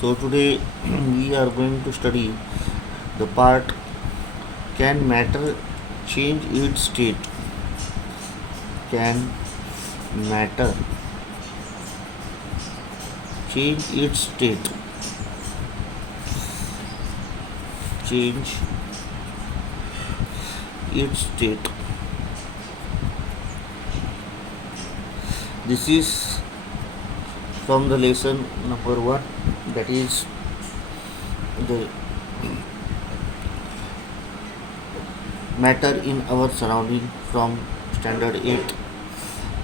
So today we are going to study the part, can matter change its state? Can matter change its state? Change its state. This is from the lesson number 1, that is the matter in our surrounding, from standard 8.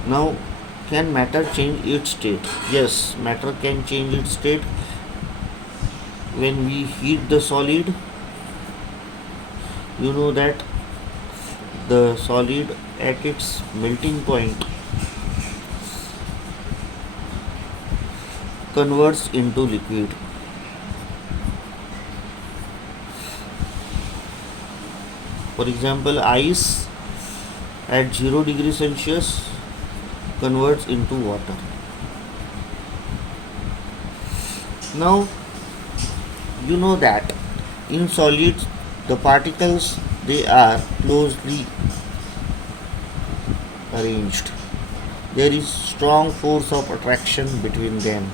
Now, can matter change its state? Yes, matter can change its state. When we heat the solid, you know that the solid at its melting point converts into liquid. For example, ice at 0 degrees Celsius converts into water. Now, you know that in solids the particles, they are closely arranged. There is strong force of attraction between them.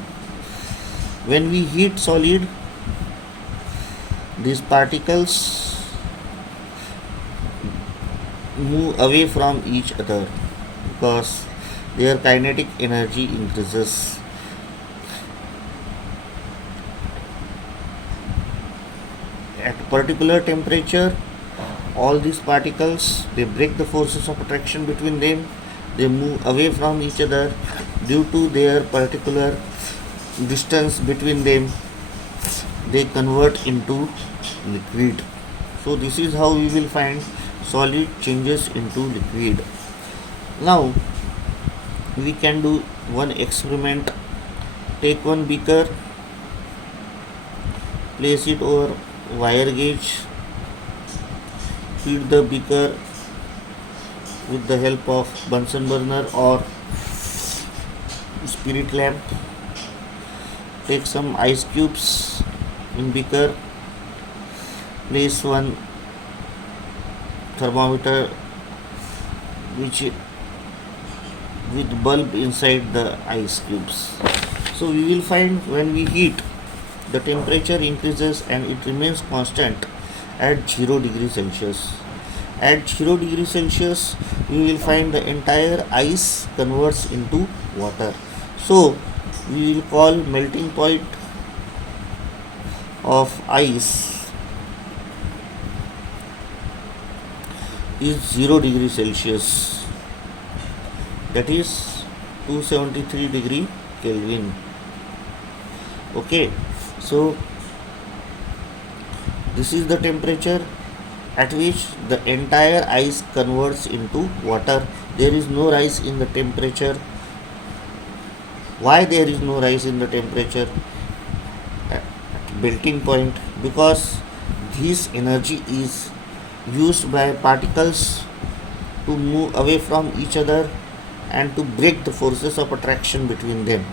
When we heat solid, these particles move away from each other because their kinetic energy increases. At a particular temperature, all these particles, they break the forces of attraction between them. They move away from each other due to their particular distance between them. They convert into liquid. So this is how we will find solid changes into liquid. Now we can do one experiment. Take one beaker, place it over wire gauge, heat the beaker with the help of Bunsen burner or spirit lamp. Take some ice cubes in beaker, place one thermometer which with bulb inside the ice cubes. So we will find when we heat, the temperature increases and it remains constant at 0 degrees Celsius. At 0 degrees Celsius, we will find the entire ice converts into water. So we will call melting point of ice is 0 degrees Celsius, that is 273 degree Kelvin. Okay, so this is the temperature at which the entire ice converts into water. There is no rise in the temperature. Why there is no rise in the temperature at melting point? Because this energy is used by particles to move away from each other and to break the forces of attraction between them.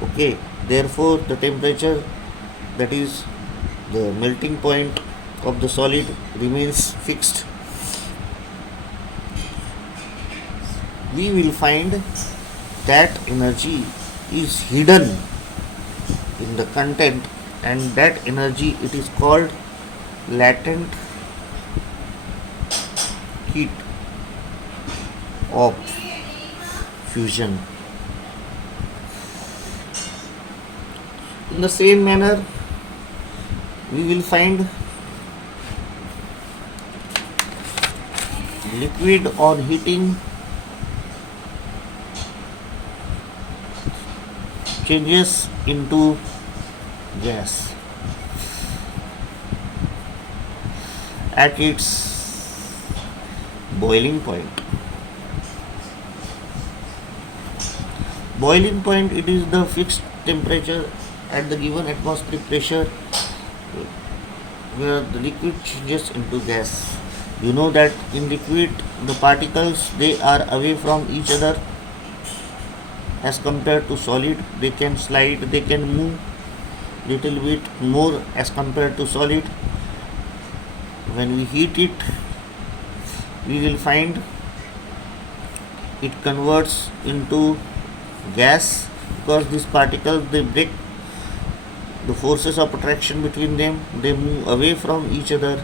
Okay, therefore the temperature, that is the melting point of the solid, remains fixed. We will find that energy is hidden in the content, and that energy, it is called latent heat of fusion. In the same manner, we will find liquid on heating changes into gas at its boiling point. Boiling point, it is the fixed temperature at the given atmospheric pressure where the liquid changes into gas. You know that in liquid the particles, they are away from each other, as compared to solid, they can slide, they can move little bit more as compared to solid. When we heat it, we will find it converts into gas, because these particles, they break the forces of attraction between them, they move away from each other,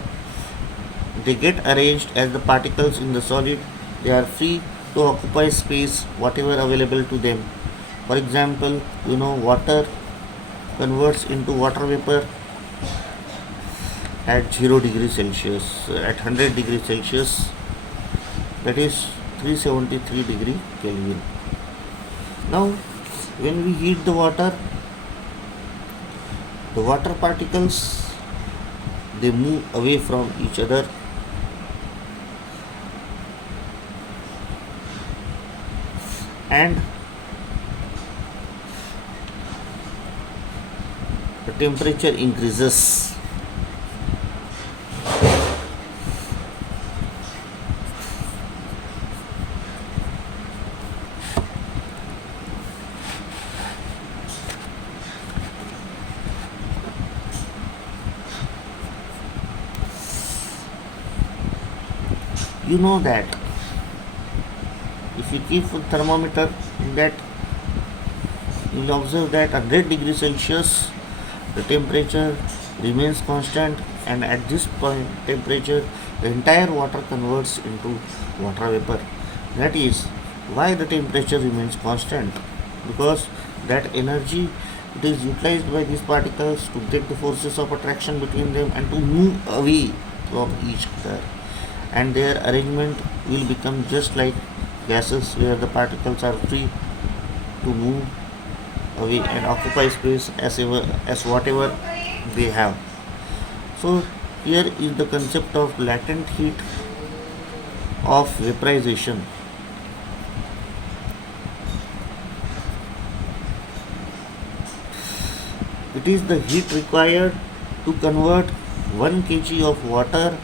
they get arranged as the particles in the solid, they are free to occupy space whatever available to them. For example, water converts into water vapor at 0 degree Celsius, at 100 degree Celsius, that is 373 degree Kelvin. Now, when we heat the water particles, they move away from each other, and the temperature increases. You know that if you keep a thermometer in that, you will observe that 100 degrees Celsius the temperature remains constant, and at this point temperature the entire water converts into water vapor. That is why the temperature remains constant, because that energy, it is utilized by these particles to break the forces of attraction between them and to move away from each other, and their arrangement will become just like gases, where the particles are free to move away and occupy space as whatever they have. So here is the concept of latent heat of vaporization. It is the heat required to convert 1 kg of water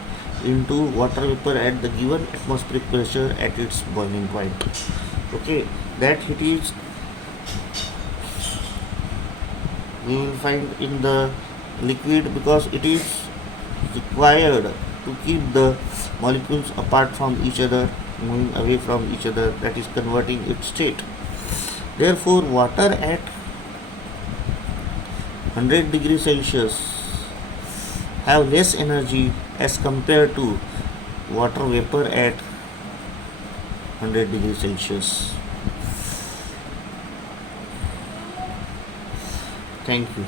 into water vapor at the given atmospheric pressure at its boiling point. Okay, that heat is, we will find in the liquid, because it is required to keep the molecules apart from each other, moving away from each other, that is converting its state. Therefore, water at 100 degrees Celsius have less energy as compared to water vapor at 100 degrees Celsius. Thank you.